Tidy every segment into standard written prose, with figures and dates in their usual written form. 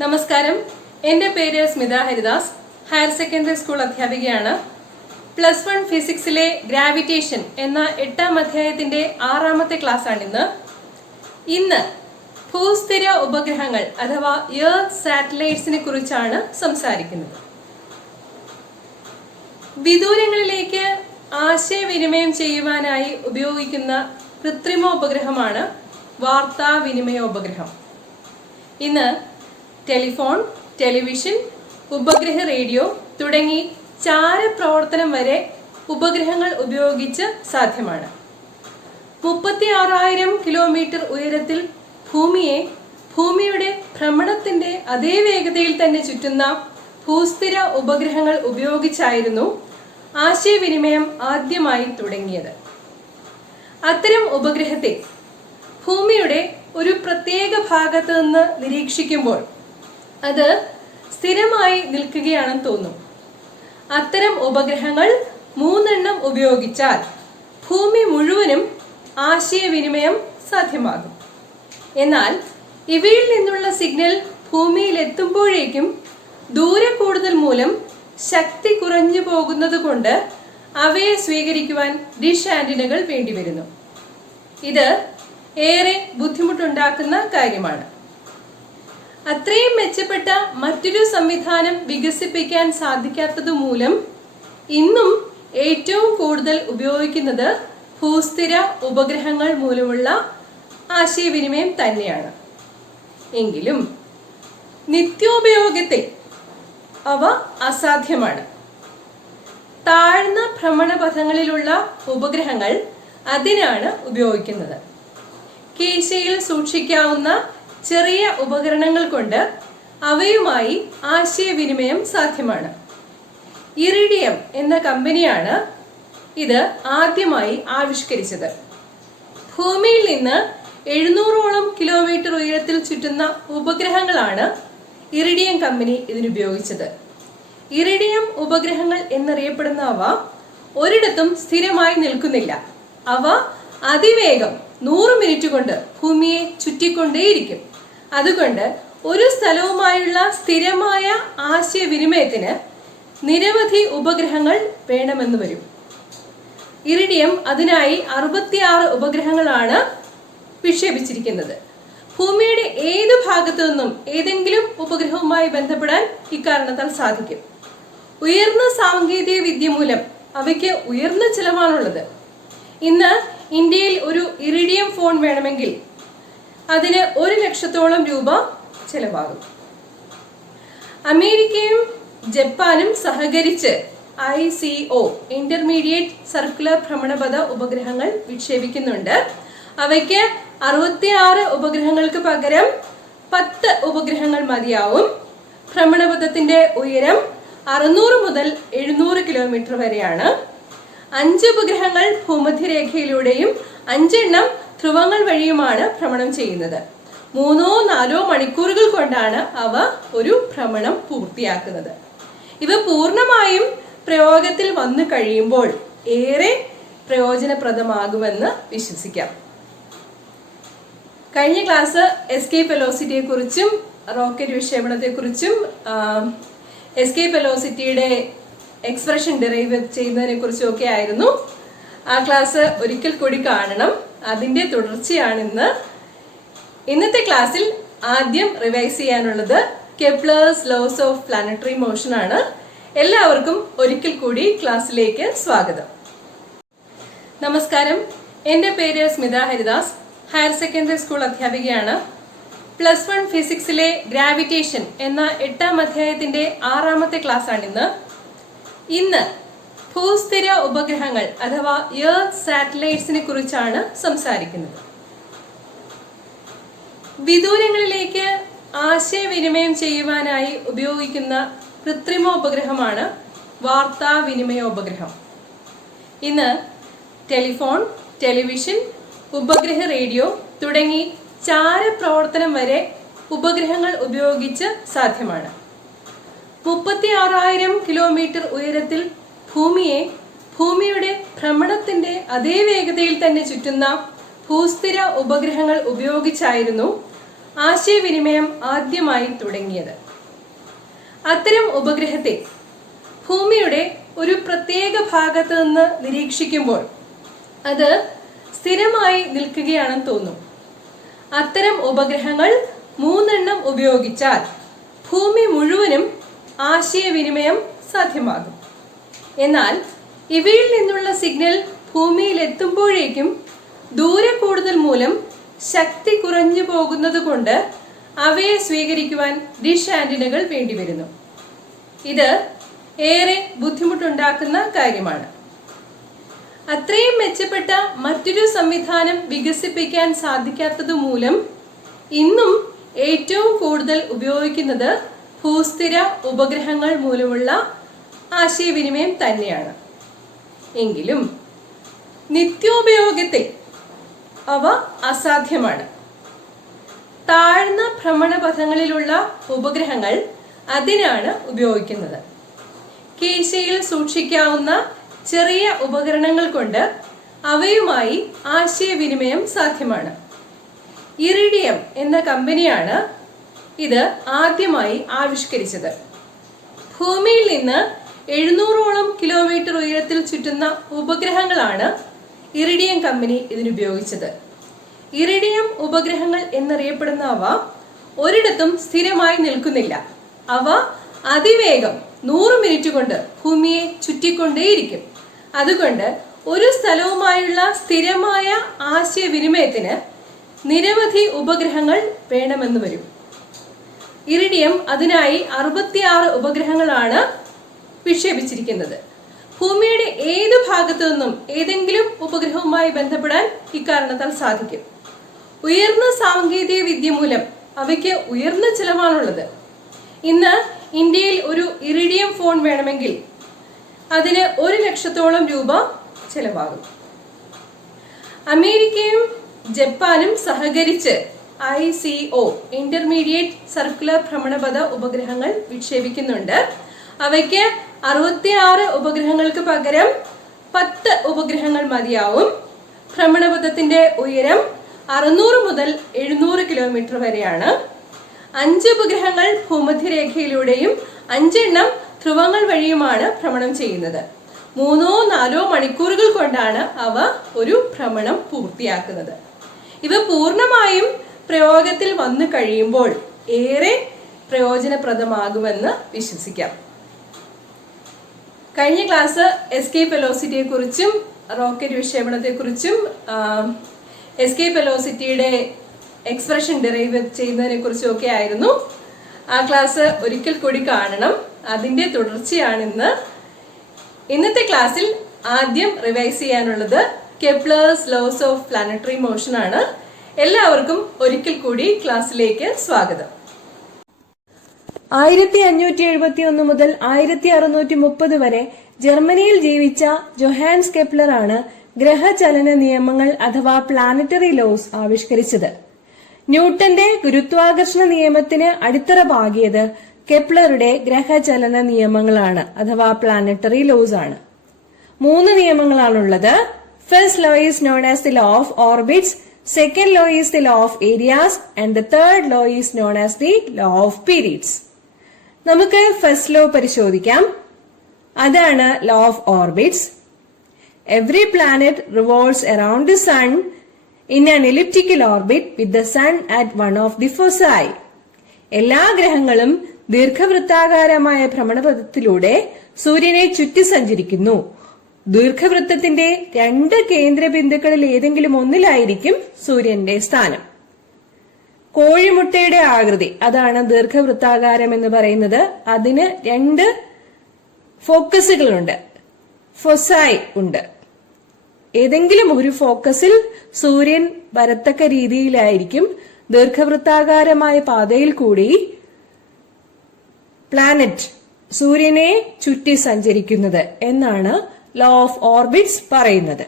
നമസ്കാരം, എൻ്റെ പേര് Smitha Haridas. Higher secondary school അധ്യാപികയാണ്. +1 ഫിസിക്സിലെ ഗ്രാവിറ്റേഷൻ എന്ന 8ാം അധ്യായത്തിന്റെ 6ാമത്തെ ക്ലാസ്സാണിന്ന്. ഇന്ന് ഭൂസ്ഥിര ഉപഗ്രഹങ്ങൾ അഥവാ എർത്ത് സാറ്റലൈറ്റ്സിനെ കുറിച്ചാണ് സംസാരിക്കുന്നത്. വിദൂരങ്ങളിലേക്ക് ആശയവിനിമയം ചെയ്യുവാനായി ഉപയോഗിക്കുന്ന കൃത്രിമോപഗ്രഹമാണ് വാർത്താവിനിമയോപഗ്രഹം. ഇന്ന് ടെലിഫോൺ, ടെലിവിഷൻ, ഉപഗ്രഹ റേഡിയോ തുടങ്ങി ചാരപ്രവർത്തനം വരെ ഉപഗ്രഹങ്ങൾ ഉപയോഗിച്ച് സാധ്യമാണ്. 36,000 കിലോമീറ്റർ ഉയരത്തിൽ ഭൂമിയുടെ ഭ്രമണത്തിന്റെ അതേ വേഗതയിൽ തന്നെ ചുറ്റുന്ന ഭൂസ്ഥിര ഉപഗ്രഹങ്ങൾ ഉപയോഗിച്ചായിരുന്നു ആശയവിനിമയം ആദ്യമായി തുടങ്ങിയത്. അത്തരം ഉപഗ്രഹത്തെ ഭൂമിയുടെ ഒരു പ്രത്യേക ഭാഗത്ത് നിന്ന് നിരീക്ഷിക്കുമ്പോൾ അത് സ്ഥിരമായി നിൽക്കുകയാണെന്ന് തോന്നും. അത്തരം ഉപഗ്രഹങ്ങൾ 3 ഉപയോഗിച്ചാൽ ഭൂമി മുഴുവനും ആശയവിനിമയം സാധ്യമാകും. എന്നാൽ ഇവയിൽ നിന്നുള്ള സിഗ്നൽ ഭൂമിയിൽ എത്തുമ്പോഴേക്കും ദൂരെ കൂടുതൽ മൂലം ശക്തി കുറഞ്ഞു പോകുന്നത് കൊണ്ട് അവയെ സ്വീകരിക്കുവാൻ ഡിഷ് ആന്റിനകൾ വേണ്ടിവരുന്നു. ഇത് ഏറെ ബുദ്ധിമുട്ടുണ്ടാക്കുന്ന കാര്യമാണ്. അത്രയും മെച്ചപ്പെട്ട മറ്റൊരു സംവിധാനം വികസിപ്പിക്കാൻ സാധിക്കാത്തത് മൂലം ഇന്നും ഏറ്റവും കൂടുതൽ ഉപയോഗിക്കുന്നത് ഭൂസ്ഥിര ഉപഗ്രഹങ്ങൾ മൂലമുള്ള ആശയവിനിമയം തന്നെയാണ്. എങ്കിലും നിത്യോപയോഗത്തിൽ അവ അസാധ്യമാണ്. താഴ്ന്ന ഭ്രമണപഥങ്ങളിലുള്ള ഉപഗ്രഹങ്ങൾ അതിനാണ് ഉപയോഗിക്കുന്നത്. കീശയിൽ സൂക്ഷിക്കാവുന്ന ചെറിയ ഉപകരണങ്ങൾ കൊണ്ട് അവയുമായി ആശയവിനിമയം സാധ്യമാണ്. ഇറിഡിയം എന്ന കമ്പനിയാണ് ഇത് ആദ്യമായി ആവിഷ്കരിച്ചത്. ഭൂമിയിൽ നിന്ന് 700ഓളം കിലോമീറ്റർ ഉയരത്തിൽ ചുറ്റുന്ന ഉപഗ്രഹങ്ങളാണ് ഇറിഡിയം കമ്പനി ഇതിനുപയോഗിച്ചത്. ഇറിഡിയം ഉപഗ്രഹങ്ങൾ എന്നറിയപ്പെടുന്ന അവ ഒരിടത്തും സ്ഥിരമായി നിൽക്കുന്നില്ല. അവ അതിവേഗം 100 മിനിറ്റ് കൊണ്ട് ഭൂമിയെ ചുറ്റിക്കൊണ്ടേയിരിക്കും. അതുകൊണ്ട് ഒരു സ്ഥലവുമായുള്ള സ്ഥിരമായ ആശയവിനിമയത്തിന് നിരവധി ഉപഗ്രഹങ്ങൾ വേണമെന്ന് വരും. ഇറിഡിയം അതിനായി 66 ഉപഗ്രഹങ്ങളാണ് വിക്ഷേപിച്ചിരിക്കുന്നത്. ഭൂമിയുടെ ഏത് ഭാഗത്തു നിന്നും ഏതെങ്കിലും ഉപഗ്രഹവുമായി ബന്ധപ്പെടാൻ ഇക്കാരണത്താൽ സാധിക്കും. ഉയർന്ന സാങ്കേതിക വിദ്യ മൂലം അവയ്ക്ക് ഉയർന്ന ചെലവാണുള്ളത്. ഇന്ന് ഇന്ത്യയിൽ ഒരു ഇറിഡിയം ഫോൺ വേണമെങ്കിൽ അതിന് 1 ലക്ഷത്തോളം രൂപ ചെലവാകും. അമേരിക്കയും ജപ്പാനും സഹകരിച്ച് ICO ഇന്റർമീഡിയറ്റ് സർക്കുലർ ഭ്രമണപഥ ഉപഗ്രഹങ്ങൾ വിക്ഷേപിക്കുന്നുണ്ട്. അവയ്ക്ക് 66 ഉപഗ്രഹങ്ങൾക്ക് പകരം 10 ഉപഗ്രഹങ്ങൾ മതിയാവും. ഭ്രമണപഥത്തിന്റെ ഉയരം 600 മുതൽ 700 കിലോമീറ്റർ വരെയാണ്. 5 ഉപഗ്രഹങ്ങൾ ഭൂമധ്യരേഖയിലൂടെയും 5 ധ്രുവങ്ങൾ വഴിയുമാണ് ഭ്രമണം ചെയ്യുന്നത്. 3-4 മണിക്കൂറുകൾ കൊണ്ടാണ് അവ ഒരു ഭ്രമണം പൂർത്തിയാക്കുന്നത്. ഇവ പൂർണ്ണമായും പ്രയോഗത്തിൽ വന്നു കഴിയുമ്പോൾ ഏറെ പ്രയോജനപ്രദമാകുമെന്ന് വിശ്വസിക്കാം. കഴിഞ്ഞ ക്ലാസ് എസ്കേപ്പ് വെലോസിറ്റിയെ കുറിച്ചും റോക്കറ്റ് വിക്ഷേപണത്തെ കുറിച്ചും എസ്കേപ്പ് വെലോസിറ്റിയുടെ എക്സ്പ്രഷൻ ഡിറൈവ് ചെയ്യുന്നതിനെ കുറിച്ചും ഒക്കെ ആയിരുന്നു. ആ ക്ലാസ് ഒരിക്കൽ കൂടി കാണണം. അതിന്റെ തുടർച്ചയാണ് ഇന്നത്തെ ക്ലാസ്സിൽ ആദ്യം റിവൈസ് ചെയ്യാനുള്ളത് Kepler's laws of planetary motion ആണ്. എല്ലാവർക്കും ഒരിക്കൽ കൂടി ക്ലാസ്സിലേക്ക് സ്വാഗതം. നമസ്കാരം, എൻ്റെ പേര് Smitha Haridas. Higher secondary school അധ്യാപികയാണ്. +1 ഫിസിക്സിലെ ഗ്രാവിറ്റേഷൻ എന്ന 8ാം അധ്യായത്തിന്റെ 6ാമത്തെ ക്ലാസ്സാണിന്ന്. ഇന്ന് ഭൂസ്ഥിര ഉപഗ്രഹങ്ങൾ അഥവാ എർത്ത് സാറ്റലൈറ്റ്സിനെ കുറിച്ചാണ് സംസാരിക്കുന്നത്. വിദൂരങ്ങളിലേക്ക് ആശയവിനിമയം ചെയ്യുവാനായി ഉപയോഗിക്കുന്ന കൃത്രിമോപഗ്രഹമാണ് വാർത്താവിനിമയോപഗ്രഹം. ഇന്ന് ടെലിഫോൺ, ടെലിവിഷൻ, ഉപഗ്രഹ റേഡിയോ തുടങ്ങി ചാരപ്രവർത്തനം വരെ ഉപഗ്രഹങ്ങൾ ഉപയോഗിച്ച് സാധ്യമാണ്. 36,000 കിലോമീറ്റർ ഉയരത്തിൽ ഭൂമിയുടെ ഭ്രമണത്തിന്റെ അതേ വേഗതയിൽ തന്നെ ചുറ്റുന്ന ഭൂസ്ഥിര ഉപഗ്രഹങ്ങൾ ഉപയോഗിച്ചായിരുന്നു ആശയവിനിമയം ആദ്യമായി തുടങ്ങിയത്. അത്തരം ഉപഗ്രഹത്തെ ഭൂമിയുടെ ഒരു പ്രത്യേക ഭാഗത്ത് നിന്ന് നിരീക്ഷിക്കുമ്പോൾ അത് സ്ഥിരമായി നിൽക്കുകയാണെന്ന് തോന്നും. അത്തരം ഉപഗ്രഹങ്ങൾ 3 ഉപയോഗിച്ചാൽ ഭൂമി മുഴുവനും ആശയവിനിമയം സാധ്യമാകും. എന്നാൽ ഇവയിൽ നിന്നുള്ള സിഗ്നൽ ഭൂമിയിൽ എത്തുമ്പോഴേക്കും ദൂരെ കൂടുതൽ മൂലം ശക്തി കുറഞ്ഞു പോകുന്നത് കൊണ്ട് അവയെ സ്വീകരിക്കുവാൻ ഡിഷ് ആന്റിനകൾ വേണ്ടിവരുന്നു. ഇത് ഏറെ ബുദ്ധിമുട്ടുണ്ടാക്കുന്ന കാര്യമാണ്. അത്രയും മെച്ചപ്പെട്ട മറ്റൊരു സംവിധാനം വികസിപ്പിക്കാൻ സാധിക്കാത്തത് മൂലം ഇന്നും ഏറ്റവും കൂടുതൽ ഉപയോഗിക്കുന്നത് ഭൂസ്ഥിര ഉപഗ്രഹങ്ങൾ മൂലമുള്ള ആശയവിനിമയം തന്നെയാണ്. എങ്കിലും നിത്യോപയോഗത്തിൽ അവ അസാധ്യമാണ്. താഴ്ന്ന ഭ്രമണപഥങ്ങളിലുള്ള ഉപഗ്രഹങ്ങൾ അതിനാണ് ഉപയോഗിക്കുന്നത്. കീശയിൽ സൂക്ഷിക്കാവുന്ന ചെറിയ ഉപകരണങ്ങൾ കൊണ്ട് അവയുമായി ആശയവിനിമയം സാധ്യമാണ്. ഇറിഡിയം എന്ന കമ്പനിയാണ് ഇത് ആദ്യമായി ആവിഷ്കരിച്ചത്. ഭൂമിയിൽ നിന്ന് 700ഓളം കിലോമീറ്റർ ഉയരത്തിൽ ചുറ്റുന്ന ഉപഗ്രഹങ്ങളാണ് ഇറിഡിയം കമ്പനി ഇതിനുപയോഗിച്ചത്. ഇറിഡിയം ഉപഗ്രഹങ്ങൾ എന്നറിയപ്പെടുന്ന അവ ഒരിടത്തും സ്ഥിരമായി നിൽക്കുന്നില്ല. അവ അതിവേഗം 100 മിനിറ്റ് കൊണ്ട് ഭൂമിയെ ചുറ്റിക്കൊണ്ടേയിരിക്കും. അതുകൊണ്ട് ഒരു സ്ഥലവുമായുള്ള സ്ഥിരമായ ആശയവിനിമയത്തിന് നിരവധി ഉപഗ്രഹങ്ങൾ വേണമെന്ന് വരും. ഇറിഡിയം അതിനായി 66 ഉപഗ്രഹങ്ങളാണ് വിക്ഷേപിച്ചിരിക്കുന്നത്. ഭൂമിയുടെ ഏതു ഭാഗത്തു നിന്നും ഏതെങ്കിലും ഉപഗ്രഹവുമായി ബന്ധപ്പെടാൻ ഇക്കാരണത്താൽ സാധിക്കും. ഉയർന്ന സാങ്കേതിക വിദ്യ മൂലം അവയ്ക്ക് ഉയർന്ന ചെലവാണുള്ളത്. ഇന്ന് ഇന്ത്യയിൽ ഒരു ഇറിഡിയം ഫോൺ വേണമെങ്കിൽ അതിന് 1 ലക്ഷത്തോളം രൂപ ചെലവാകും. അമേരിക്കയും ജപ്പാനും സഹകരിച്ച് ICO ഇന്റർമീഡിയറ്റ് സർക്കുലർ ഭ്രമണപഥ ഉപഗ്രഹങ്ങൾ വിക്ഷേപിക്കുന്നുണ്ട്. അവയ്ക്ക് 66 ഉപഗ്രഹങ്ങൾക്ക് പകരം 10 ഉപഗ്രഹങ്ങൾ മതിയാവും. ഭ്രമണപഥത്തിന്റെ ഉയരം 600 മുതൽ 700 കിലോമീറ്റർ വരെയാണ്. 5 ഉപഗ്രഹങ്ങൾ ഭൂമധ്യരേഖയിലൂടെയും 5 എണ്ണം ധ്രുവങ്ങൾ വഴിയുമാണ് ഭ്രമണം ചെയ്യുന്നത്. 3-4 മണിക്കൂറുകൾ കൊണ്ടാണ് അവ ഒരു ഭ്രമണം പൂർത്തിയാക്കുന്നത്. ഇവ പൂർണ്ണമായും പ്രയോഗത്തിൽ വന്നു കഴിയുമ്പോൾ ഏറെ പ്രയോജനപ്രദമാകുമെന്ന് വിശ്വസിക്കാം. കഴിഞ്ഞ ക്ലാസ് എസ്കേപ്പ് വെലോസിറ്റിയെ കുറിച്ചും റോക്കറ്റ് വിക്ഷേപണത്തെ കുറിച്ചും എസ്കേപ്പ് വെലോസിറ്റിയുടെ എക്സ്പ്രഷൻ ഡിറൈവ് ചെയ്യുന്നതിനെ കുറിച്ചും ഒക്കെ ആയിരുന്നു. ആ ക്ലാസ് ഒരിക്കൽ കൂടി കാണണം. അതിന്റെ തുടർച്ചയാണ് ഇന്നത്തെ ക്ലാസ്സിൽ ആദ്യം റിവൈസ് ചെയ്യാനുള്ളത് Kepler's laws of planetary motion ആണ്. എല്ലാവർക്കും ഒരിക്കൽ കൂടി ക്ലാസ്സിലേക്ക് സ്വാഗതം. 1571 മുതൽ 1630 വരെ ജർമ്മനിയിൽ ജീവിച്ച ജോഹാൻസ് കെപ്ലർ ആണ് ഗ്രഹചലന നിയമങ്ങൾ അഥവാ പ്ലാനറ്ററി ലോസ് ആവിഷ്കരിച്ചത്. ന്യൂട്ടന്റെ ഗുരുത്വാകർഷണ നിയമത്തിന് അടിത്തറ പാകിയത് കെപ്ലറുടെ ഗ്രഹചലന നിയമങ്ങളാണ് അഥവാ പ്ലാനറ്ററി ലോസ് ആണ്. 3 നിയമങ്ങളാണുള്ളത്. First law is known as the law of orbits, second law is the law of areas and the third law is known as the law of periods. നമുക്ക് first law പരിശോധിക്കാം. അതാണ് law of orbits. Every planet revolves around the sun in an elliptical orbit with the sun at one of the foci. എല്ലാ ഗ്രഹങ്ങളും ദീർഘവൃത്താകാരമായ ഭ്രമണപഥത്തിലൂടെ സൂര്യനെ ചുറ്റി സഞ്ചരിക്കുന്നു. ദീർഘവൃത്തത്തിന്റെ 2 കേന്ദ്രബിന്ദുക്കളിൽ ഏതെങ്കിലും ഒന്നിലായിരിക്കും സൂര്യന്റെ സ്ഥാനം. കോഴിമുട്ടയുടെ ആകൃതി, അതാണ് ദീർഘവൃത്താകാരം എന്ന് പറയുന്നത്. അതിന് 2 ഫോക്കസുകളുണ്ട്, ഫൊസായി ഉണ്ട്. ഏതെങ്കിലും ഒരു ഫോക്കസിൽ സൂര്യൻ വരത്തക്ക രീതിയിലായിരിക്കും ദീർഘവൃത്താകാരമായ പാതയിൽ കൂടി പ്ലാനറ്റ് സൂര്യനെ ചുറ്റി സഞ്ചരിക്കുന്നത് എന്നാണ് ലോ ഓഫ് ഓർബിറ്റ്സ് പറയുന്നത്.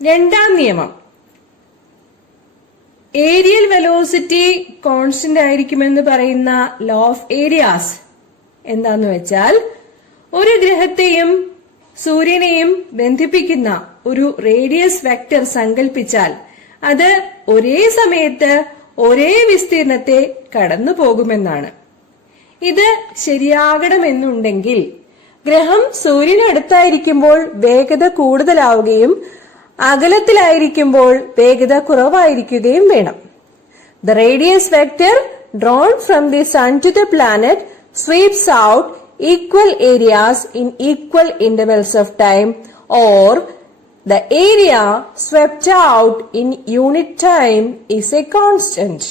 രണ്ടാം നിയമം, ഏരിയൽ വെലോസിറ്റി കോൺസ്റ്റന്റ് ആയിരിക്കുമെന്ന് പറയുന്ന ലോ ഓഫ് ഏരിയാസ് എന്താന്ന് വെച്ചാൽ, ഒരു ഗ്രഹത്തെയും സൂര്യനെയും ബന്ധിപ്പിക്കുന്ന ഒരു റേഡിയസ് വെക്ടർ സങ്കല്പിച്ചാൽ അത് ഒരേ സമയത്ത് ഒരേ വിസ്തീർണത്തെ കടന്നു പോകുമെന്നാണ്. ഇത് ശരിയാകണമെന്നുണ്ടെങ്കിൽ ഗ്രഹം സൂര്യനടുത്തായിരിക്കുമ്പോൾ വേഗത കൂടുതലാവുകയും അകലത്തിലായിരിക്കുമ്പോൾ വേഗത കുറവായിരിക്കുകയും വേണം. The radius vector drawn from the sun to the planet sweeps out equal areas in equal intervals of time, or the area swept out in unit time is a constant.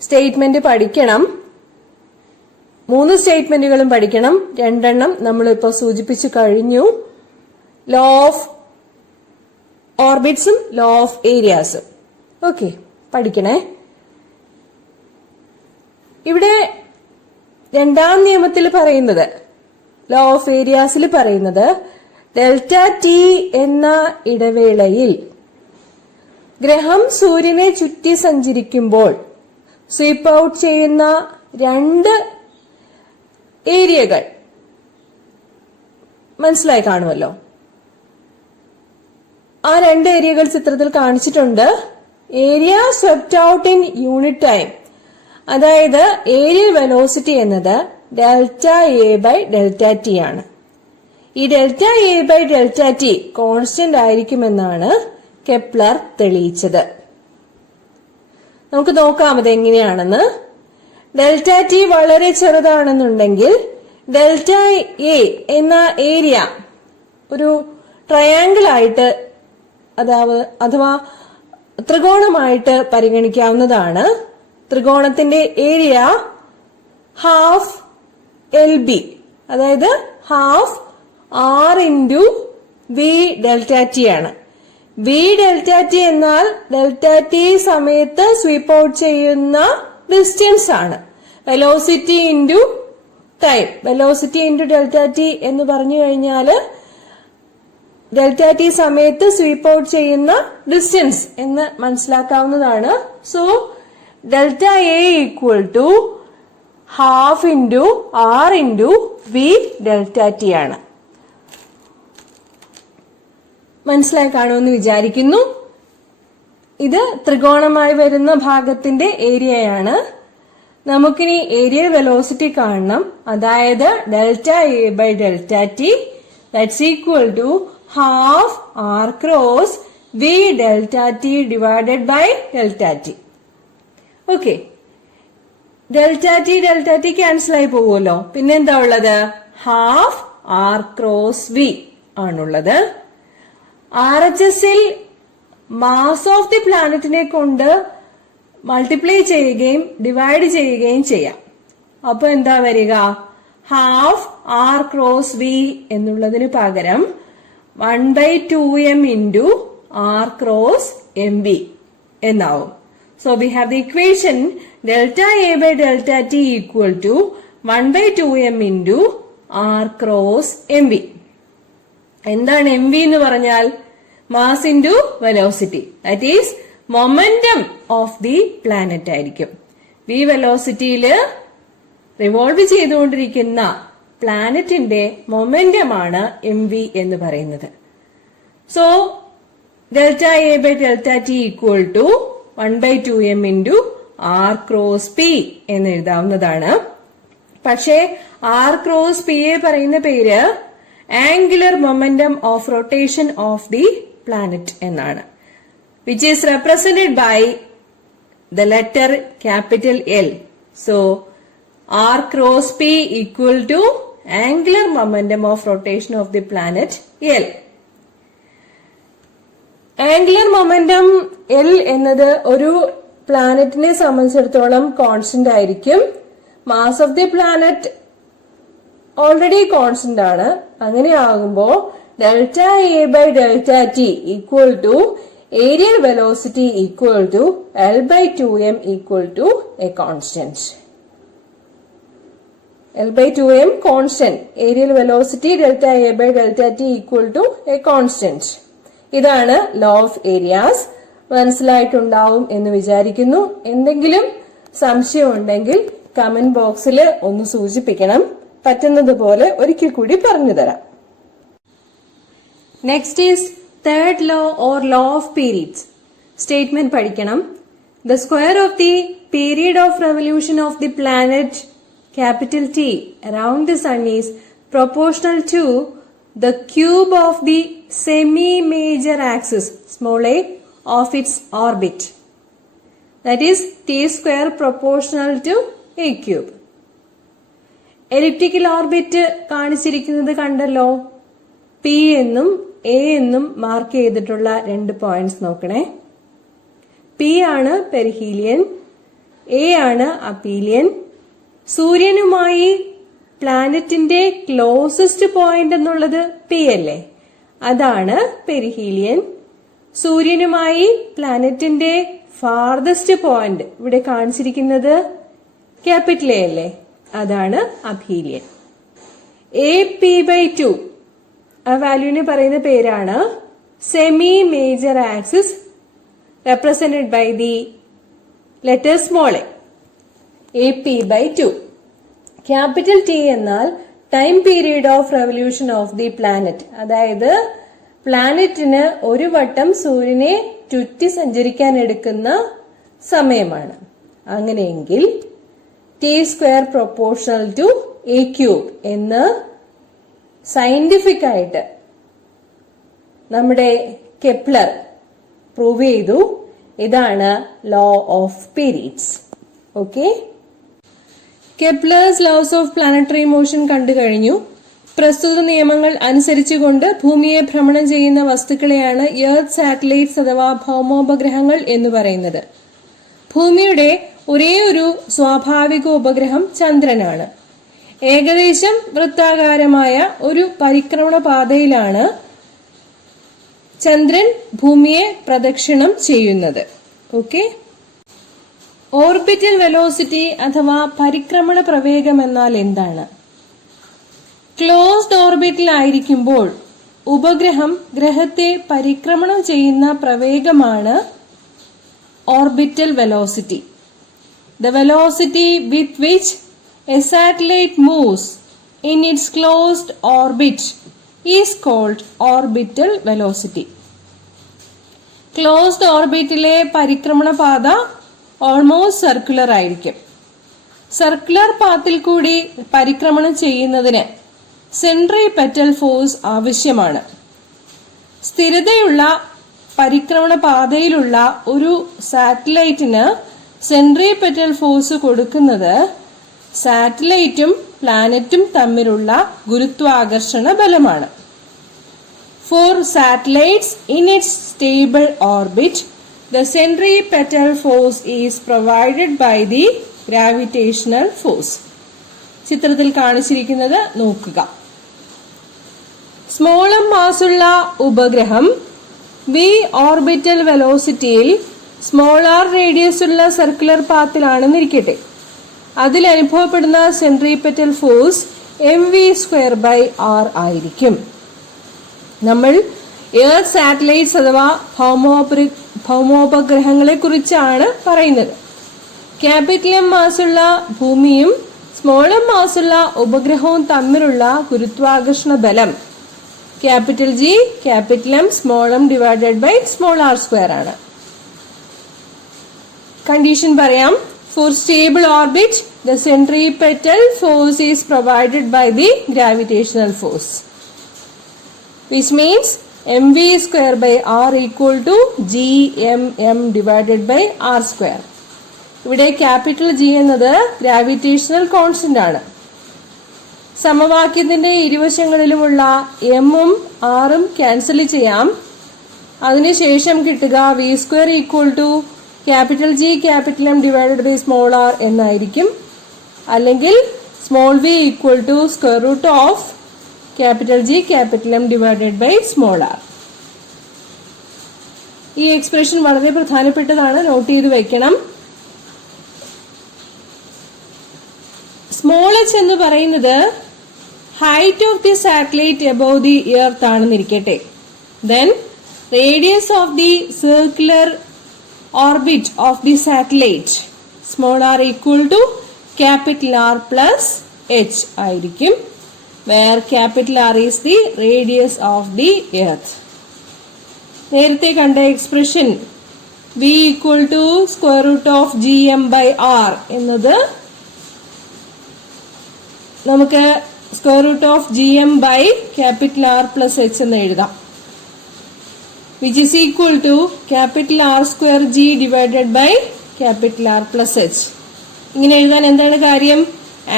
Statement പഠിക്കണം. 3 സ്റ്റേറ്റ്മെന്റുകളും പഠിക്കണം. 2 നമ്മളിപ്പോ സൂചിപ്പിച്ചു കഴിഞ്ഞു. Law of ഓർബിറ്റ്സും law of ഏരിയാസും. Okay, പഠിക്കണേ. ഇവിടെ 2ാം നിയമത്തിൽ പറയുന്നത്, ലോ ഓഫ് ഏരിയാസിൽ പറയുന്നത്, ഡെൽറ്റ ടി എന്ന ഇടവേളയിൽ ഗ്രഹം സൂര്യനെ ചുറ്റി സഞ്ചരിക്കുമ്പോൾ സ്വീപ്പ് ഔട്ട് ചെയ്യുന്ന 2 ഏരിയകൾ മനസ്സിലായി കാണുമല്ലോ. ആ 2 ഏരിയകൾ ചിത്രത്തിൽ കാണിച്ചിട്ടുണ്ട്. Area swept out in unit time, അതായത് ഏരിയൽ വെലോസിറ്റി എന്നത് delta A by delta T ആണ്. ഈ delta A by delta T constant ആയിരിക്കുമെന്നാണ് കെപ്ലർ തെളിയിച്ചത്. നമുക്ക് നോക്കാം അതെങ്ങനെയാണെന്ന്. ഡെൽറ്റ ടി വളരെ ചെറുതാണെന്നുണ്ടെങ്കിൽ ഡെൽറ്റ എ എന്ന ഏരിയ ഒരു ട്രയാങ്കിൾ ആയിട്ട് അഥവാ ത്രികോണമായിട്ട് പരിഗണിക്കാവുന്നതാണ്. ത്രികോണത്തിന്റെ ഏരിയ ഹാഫ് എൽ ബി, അതായത് half R into V delta T ആണ്. വി ഡെൽറ്റ ടി എന്നാൽ ഡെൽറ്റ ടി സമയത്ത് സ്വീപ്പ് ഔട്ട് ചെയ്യുന്ന ഡിസ്റ്റൻസ് ആണ്. Velocity into time. Velocity into delta T എന്ന് പറഞ്ഞു കഴിഞ്ഞാൽ ഡെൽറ്റ ടി സമയത്ത് സ്വീപ്പ് ഔട്ട് ചെയ്യുന്ന ഡിസ്റ്റൻസ് എന്ന് മനസ്സിലാക്കാവുന്നതാണ്. So delta A equal to half into R into V delta T ആണ്. മനസ്സിലായി കാണുമെന്ന് വിചാരിക്കുന്നു. ഇത് ത്രികോണമായി വരുന്ന ഭാഗത്തിന്റെ ഏരിയയാണ്. നമുക്കിനി ഏരിയൽ വെലോസിറ്റി കാണണം. അതായത് delta A by delta T that's equal to half R cross V delta T divided by delta T. Okay, delta T cancel ആയി പോകുമല്ലോ. പിന്നെന്താ ഉള്ളത്? ഹാഫ് ആർ ക്രോസ് വി ആണുള്ളത്. RHSൽ മാസ് ഓഫ് ദി പ്ലാനറ്റിനെ കൊണ്ട് മൾട്ടിപ്ലൈ ചെയ്യുകയും ഡിവൈഡ് ചെയ്യുകയും ചെയ്യാം. അപ്പൊ എന്താ വരിക? ഹാഫ് ആർ ക്രോസ് വി എന്നുള്ളതിന് പകരം 1/2m into R cross M B എന്നാവും. So we have the equation delta A by delta T equal to 1/2m into R cross M B. എന്താണ് എം വി എന്ന് പറഞ്ഞാൽ? Mass into velocity, that is momentum of the planet ആയിരിക്കും. V വെലോസിറ്റിയില് revolve ചെയ്തുകൊണ്ടിരിക്കുന്ന പ്ലാനറ്റിന്റെ മൊമെന്റമാണ് M V എന്ന് പറയുന്നത്. So delta A by delta T equal to 1/2m into R cross P എന്ന് എഴുതാവുന്നതാണ്. പക്ഷേ ആർ ക്രോസ് പി എ പറയുന്ന പേര് angular momentum of rotation of the planet എന്നാണ്, which is represented by the letter capital L. So, R cross P equal to angular momentum of rotation of the planet L. Angular momentum L എന്നത് ഒരു പ്ലാനറ്റിനെ സംബന്ധിച്ചിടത്തോളം constant ആയിരിക്കും. Mass of the planet already constant ആണ്. അങ്ങനെയാകുമ്പോൾ delta A by delta T equal to areal velocity equal to L/2m equal to a constant. L/2m constant. Areal velocity delta A by delta T equal to a constant. ഇതാണ് law of areas. മനസ്സിലായിട്ടുണ്ടാവും എന്ന് വിചാരിക്കുന്നു. എന്തെങ്കിലും സംശയം ഉണ്ടെങ്കിൽ comment ബോക്സിൽ ഒന്ന് സൂചിപ്പിക്കണം. പറ്റുന്നത് പോലെ ഒരിക്കൽ കൂടി പറഞ്ഞു തരാം. Next is third law or law of periods. Statement പഠിക്കണം. The square of the period of revolution of the planet capital T around the sun is proportional to the cube of the semi-major axis small a of its orbit. That is T square proportional to a cube. Elliptical orbit കാണിച്ചിരിക്കുന്നത് കണ്ടല്ലോ. P എന്നും A എന്നും mark ചെയ്തിട്ടുള്ള 2 points നോക്കണേ. P ആണ് perihelion, A ആണ് അപ്പീലിയൻ. സൂര്യനുമായി പ്ലാനറ്റിന്റെ closest point എന്നുള്ളത് P അല്ലേ, അതാണ് പെരിഹീലിയൻ. സൂര്യനുമായി പ്ലാനറ്റിന്റെ ഫാർദസ്റ്റ് പോയിന്റ് ഇവിടെ കാണിച്ചിരിക്കുന്നത് ക്യാപിറ്റൽ എ അല്ലേ, അതാണ് അപ്പീലിയൻ. AP/2 ആ വാല്യൂവിന് പറയുന്ന പേരാണ് semi major axis represented by the letter small a. AP/2. Capital T എന്നാൽ time period of revolution of the planet, അതായത് പ്ലാനറ്റിന് ഒരു വട്ടം സൂര്യനെ ചുറ്റി സഞ്ചരിക്കാൻ എടുക്കുന്ന സമയമാണ്. അങ്ങനെയെങ്കിൽ T square proportional to A cube എന്ന് സയന്റിഫിക് ആയിട്ട് നമ്മുടെ കെപ്ലർ പ്രൂവ് ചെയ്തു. ഇതാണ് law of periods. Okay, Kepler's laws of planetary motion കണ്ടു കഴിഞ്ഞു. പ്രസ്തുത നിയമങ്ങൾ അനുസരിച്ചുകൊണ്ട് ഭൂമിയെ ഭ്രമണം ചെയ്യുന്ന വസ്തുക്കളെയാണ് എർത്ത് സാറ്റലൈറ്റ്സ് അഥവാ ഭൗമോപഗ്രഹങ്ങൾ എന്ന് പറയുന്നത്. ഭൂമിയുടെ ഒരേ ഒരു സ്വാഭാവിക ഉപഗ്രഹം ചന്ദ്രനാണ്. ഏകദേശം വൃത്താകാരമായ ഒരു പരിക്രമണ പാതയിലാണ് ചന്ദ്രൻ ഭൂമിയെ പ്രദക്ഷിണം ചെയ്യുന്നത്. ഓക്കെ, ഓർബിറ്റൽ വെലോസിറ്റി അഥവാ പരിക്രമണ പ്രവേഗം എന്നാൽ എന്താണ്? ക്ലോസ്ഡ് ഓർബിറ്റിൽ ആയിരിക്കുമ്പോൾ ഉപഗ്രഹം ഗ്രഹത്തെ പരിക്രമണം ചെയ്യുന്ന പ്രവേഗമാണ് orbital velocity. The velocity with which a satellite moves in its closed orbit is called orbital velocity. Closed ഓർബിറ്റിലെ പരിക്രമണ പാത ഓൾമോസ്റ്റ് സർക്കുലർ ആയിരിക്കും. സർക്കുലർ പാത്തിൽ കൂടി പരിക്രമണം ചെയ്യുന്നതിന് സെൻട്രിപെറ്റൽ ഫോഴ്സ് ആവശ്യമാണ്. സ്ഥിരതയുള്ള പരിക്രമണ പാതയിലുള്ള ഒരു സാറ്റലൈറ്റിന് സെൻട്രിപെറ്റൽ ഫോഴ്സ് കൊടുക്കുന്നത് സാറ്റലൈറ്റും പ്ലാനറ്റും തമ്മിലുള്ള ഗുരുത്വാകർഷണ ബലമാണ്. For satellites in its stable orbit, the centripetal force is provided by the gravitational force. ചിത്രത്തിൽ കാണിച്ചിരിക്കുന്നത് നോക്കുക. സ്മോളം മാസുള്ള ഉപഗ്രഹം വി ഓർബിറ്റൽ വെലോസിറ്റിയിൽ സ്മോളാർ റേഡിയസ് ഉള്ള സർക്കുലർ പാത്തിലാണെന്നിരിക്കട്ടെ. അതിൽ അനുഭവപ്പെടുന്ന സെൻട്രിപെറ്റൽ ഫോഴ്സ് mv²/r ആയിരിക്കും. നമ്മൾ എർത്ത് സാറ്റലൈറ്റ്സ് അഥവാ ഭൗമോപഗ്രഹങ്ങളെ കുറിച്ചാണ് പറയുന്നത്. ക്യാപിറ്റൽ എം മാസുള്ള ഭൂമിയും സ്മോൾ എം മാസുള്ള ഉപഗ്രഹവും തമ്മിലുള്ള ഗുരുത്വാകർഷണ ബലം capital G capital M small M divided by small R square ആണ്. കണ്ടീഷൻ പറയാം. For stable orbit, the centripetal force is provided by the gravitational force, which means mv²/r equal to gmm divided by r square. ഇവിടെ capital G എന്നത് gravitational constant ആണ്. സമവാക്യത്തിന്റെ ഇരുവശങ്ങളിലുമുള്ള എമ്മും ആറും cancel ചെയ്യാം. അതിനുശേഷം കിട്ടുക v² equal to capital G capital M divided by small R എന്നായിരിക്കും. അല്ലെങ്കിൽ small V equal to square root of capital G capital M divided by small R. ഈ എക്സ്പ്രഷൻ വളരെ പ്രധാനപ്പെട്ടതാണ്, നോട്ട് ചെയ്ത് വെക്കണം. സ്മോൾ എച്ച് എന്ന് പറയുന്നത് height of the satellite above the earth ആണെന്നിരിക്കട്ടെ. Then radius of the circular orbit of the satellite small r equal to capital R plus h ആയിരിക്കും, where capital R is the radius of the earth. നേരത്തെ കണ്ട expression v equal to square root of gm by r എന്നത് നമുക്ക് square root of gm by capital R plus h എന്ന് എഴുതാം, which is equal to capital R square g divided by capital R plus h. ഇങ്ങനെ എഴുതാൻ എന്താണ് കാര്യം?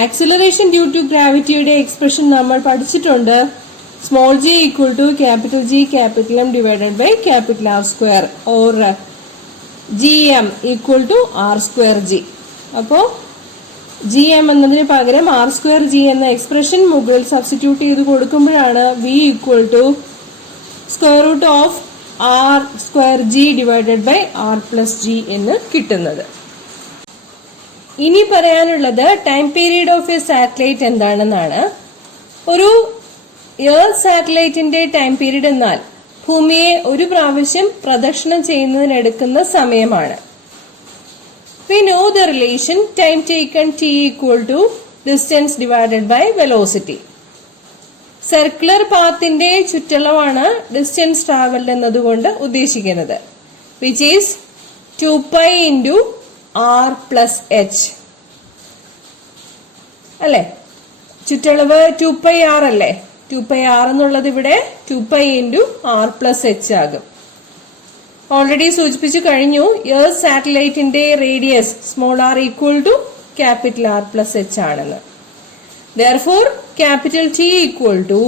Acceleration due to ഗ്രാവിറ്റിയുടെ expression നമ്മൾ പഠിച്ചിട്ടുണ്ട്. Small g equal to capital G capital M divided by capital R square or gm equal to R square g. അപ്പോൾ gm എന്നതിന് പകരം R square g എന്ന എക്സ്പ്രഷൻ മുകളിൽ സബ്സ്റ്റിറ്റ്യൂട്ട് ചെയ്ത് കൊടുക്കുമ്പോഴാണ് v equal to square root of R square g divided by R plus g എന്ന് കിട്ടുന്നത്. ഇനി പറയാനുള്ളത് time period of a satellite എന്താണെന്നാണ്. ഒരു എർത്ത് സാറ്റലൈറ്റിന്റെ ടൈം പീരീഡ് എന്നാൽ ഭൂമിയെ ഒരു പ്രാവശ്യം പ്രദക്ഷിണം ചെയ്യുന്നതിനെടുക്കുന്ന സമയമാണ്. We know the relation time taken t equal to distance divided by velocity. Circular പാത്തിന്റെ ചുറ്റളവാണ് ഡിസ്റ്റൻസ് ട്രാവൽഡ് എന്നതുകൊണ്ട് ഉദ്ദേശിക്കുന്നത്, which is 2π into r plus h അല്ലേ? ചുറ്റളവ് 2πr അല്ലേ? 2πr എന്നുള്ളത് ഇവിടെ 2π into r plus h ആകും. ഓൾറെഡി സൂചിപ്പിച്ചു കഴിഞ്ഞു എർത്ത് സാറ്റലൈറ്റിന്റെ radius small r equal to capital R plus h ആണെന്ന്. Therefore, capital T equal to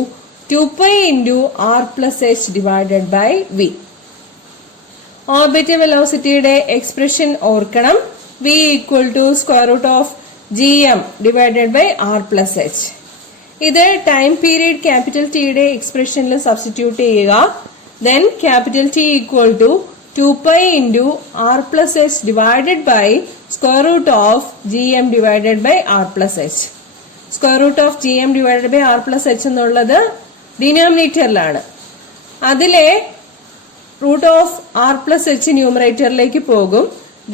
2π into R plus h divided by v. Orbital velocity യുടെ expression ഓർക്കണം, v equal to square root of gm divided by R plus h. ഇത് time period capital T യുടെ എക്സ്പ്രഷനിൽ substitute ചെയ്യുക. Then capital T equal to 2π into R plus h divided by square root of gm divided by R plus h. Square root of gm divided by r plus h എന്നുള്ളത് ഡിനോമിനേറ്ററിലാണ്. അതിലെ root of r plus h ന്യൂമറേറ്ററിലേക്ക് പോകും.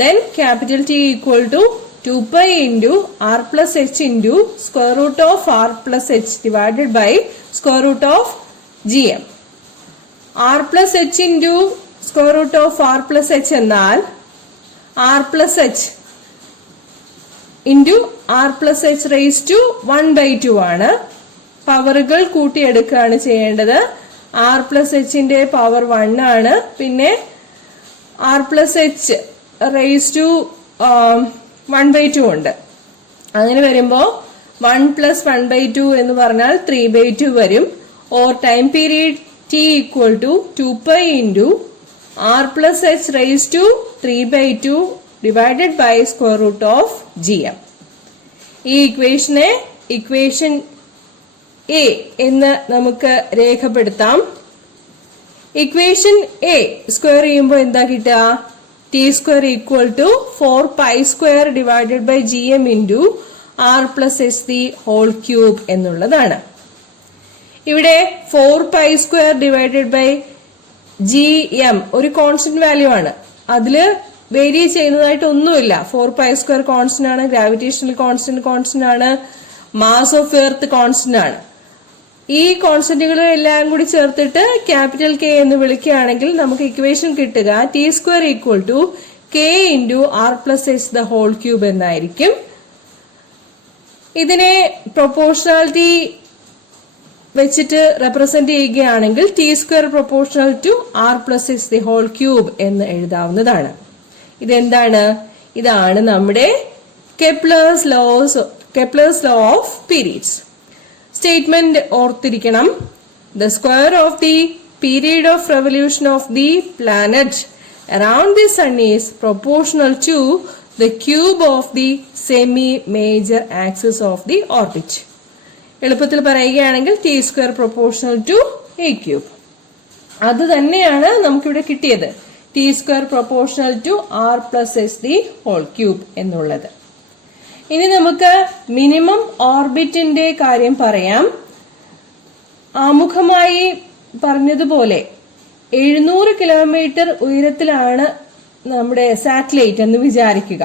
Then capital T equal to 2π into r plus h into square root of r plus h divided by square root of gm. r plus h into square root of r plus h എന്നാൽ r plus h into r plus h raised to 1/2 ആണ്. പവറുകൾ കൂട്ടിയെടുക്കുകയാണ് ചെയ്യേണ്ടത്. r plus h ന്റെ power 1 ആണ്. പിന്നെ r plus h raised to 1/2 ഉണ്ട്. അങ്ങനെ വരുമ്പോൾ 1 plus 1/2 എന്ന് പറഞ്ഞാൽ 3/2 വരും. Or time period t equal to 2π into r plus h raised to 3/2 divided by square root of gm. ഈ ഇക്വേഷനെ ഇക്വേഷൻ എ എന്ന് നമുക്ക് രേഖപ്പെടുത്താം. ഇക്വേഷൻ എ സ്ക്വയർ ചെയ്യുമ്പോൾ എന്താ കിട്ടുക? T square equal to 4π square divided by gm into r plus h the whole cube എന്നുള്ളതാണ്. ഇവിടെ 4π square divided by gm ഒരു കോൺസ്റ്റന്റ് വാല്യൂ ആണ്. അതില് വേരി ചെയ്യുന്നതായിട്ട് ഒന്നുമില്ല. 4π സ്ക്വയർ കോൺസ്റ്റന്റ് ആണ്, ഗ്രാവിറ്റേഷണൽ കോൺസ്റ്റന്റ് ആണ്, മാസ് ഓഫ് എർത്ത് കോൺസ്റ്റന്റ് ആണ്. ഈ കോൺസ്റ്റന്റുകളെല്ലാം കൂടി ചേർത്തിട്ട് ക്യാപിറ്റൽ K എന്ന് വിളിക്കുകയാണെങ്കിൽ നമുക്ക് ഇക്വേഷൻ കിട്ടുക T square equal to K into R plus h the whole cube എന്നായിരിക്കും. ഇതിനെ പ്രൊപ്പോർഷണാലിറ്റി വെച്ചിട്ട് റെപ്രസെന്റ് ചെയ്യുകയാണെങ്കിൽ T square proportional to R plus h the whole cube എന്ന് എഴുതാവുന്നതാണ്. ഇതെന്താണ്? ഇതാണ് നമ്മുടെ Kepler's law of periods. Statement ഓർത്തിരിക്കണം. The square of the period of revolution of the planet around the sun is proportional to the cube of the semi major axis of the orbit. എളുപ്പത്തിൽ പറയുകയാണെങ്കിൽ T square proportional to A cube. അത് തന്നെയാണ് നമുക്കിവിടെ കിട്ടിയത്, T square proportional to R plus h the whole cube എന്നുള്ളത്. ഇനി നമുക്ക് minimum ഓർബിറ്റിന്റെ കാര്യം പറയാം. ആമുഖമായി പറഞ്ഞതുപോലെ 700 കിലോമീറ്റർ ഉയരത്തിലാണ് നമ്മുടെ സാറ്റലൈറ്റ് എന്ന് വിചാരിക്കുക.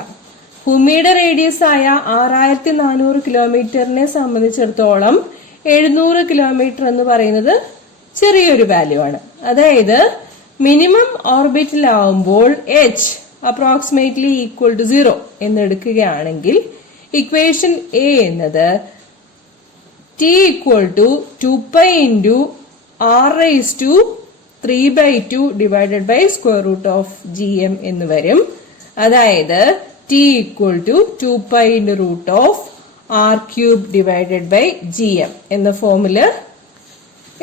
ഭൂമിയുടെ റേഡിയസ് ആയ 6400 കിലോമീറ്ററിനെ സംബന്ധിച്ചിടത്തോളം 700 കിലോമീറ്റർ എന്ന് പറയുന്നത് ചെറിയൊരു വാല്യൂ ആണ്. അതായത് മിനിമം ഓർബിറ്റിലാവുമ്പോൾ h അപ്രോക്സിമേറ്റ്ലി ഈക്വൽ ടു 0 എന്നെടുക്കുകയാണെങ്കിൽ ഇക്വേഷൻ എ എന്നത് t equal to 2π into r raise to 3/2 divided by square root of gm എന്ന് വരും. അതായത് t equal to 2π into root of r cube divided by gm എന്ന formula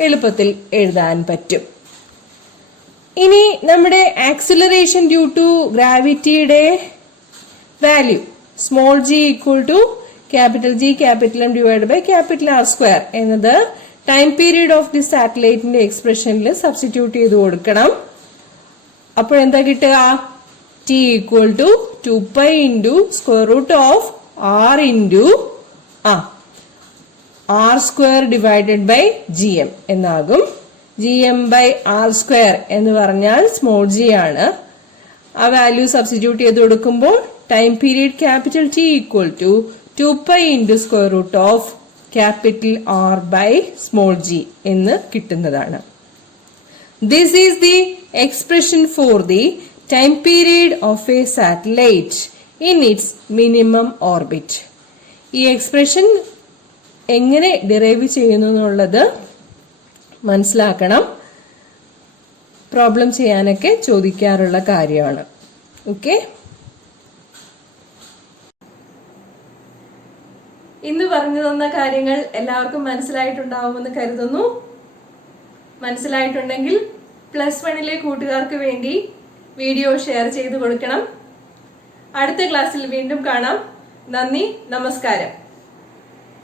എളുപ്പത്തിൽ എഴുതാൻ പറ്റും. ഇനി നമ്മുടെ ആക്സിലറേഷൻ ഡ്യൂ ടു ഗ്രാവിറ്റിയുടെ value small g equal to capital G capital M divide by capital R square എന്നത് ടൈം പീരീഡ് ഓഫ് ദി സാറ്റലൈറ്റിന്റെ എക്സ്പ്രഷനിൽ സബ്സ്റ്റിറ്റ്യൂട്ട് ചെയ്ത് കൊടുക്കണം. അപ്പോൾ എന്താ കിട്ടുക? t equal to 2π into square root of r into r square divided by gm എന്നാകും. gm by r square എന്ന് പറഞ്ഞാൽ സ്മോൾ g ആണ്. ആ വാല്യൂ സബ്സ്റ്റിറ്റ്യൂട്ട് ചെയ്ത് കൊടുക്കുമ്പോൾ time period capital T equal to 2π into square root of capital R by small g എന്ന് കിട്ടുന്നതാണ്. This is the expression for the time period of a satellite in its minimum orbit. ഈ expression എങ്ങനെ derive ചെയ്യുന്നു എന്നുള്ളത് മനസ്സിലാക്കണം. Problem ചെയ്യാനൊക്കെ ചോദിക്കാറുള്ള കാര്യമാണ്. Okay, ഇന്ന് പറഞ്ഞു തന്ന കാര്യങ്ങൾ എല്ലാവർക്കും മനസ്സിലായിട്ടുണ്ടാവുമെന്ന് കരുതുന്നു. മനസ്സിലായിട്ടുണ്ടെങ്കിൽ +1 കൂട്ടുകാർക്ക് വേണ്ടി വീഡിയോ ഷെയർ ചെയ്ത് കൊടുക്കണം. അടുത്ത ക്ലാസ്സിൽ വീണ്ടും കാണാം. നന്ദി, നമസ്കാരം.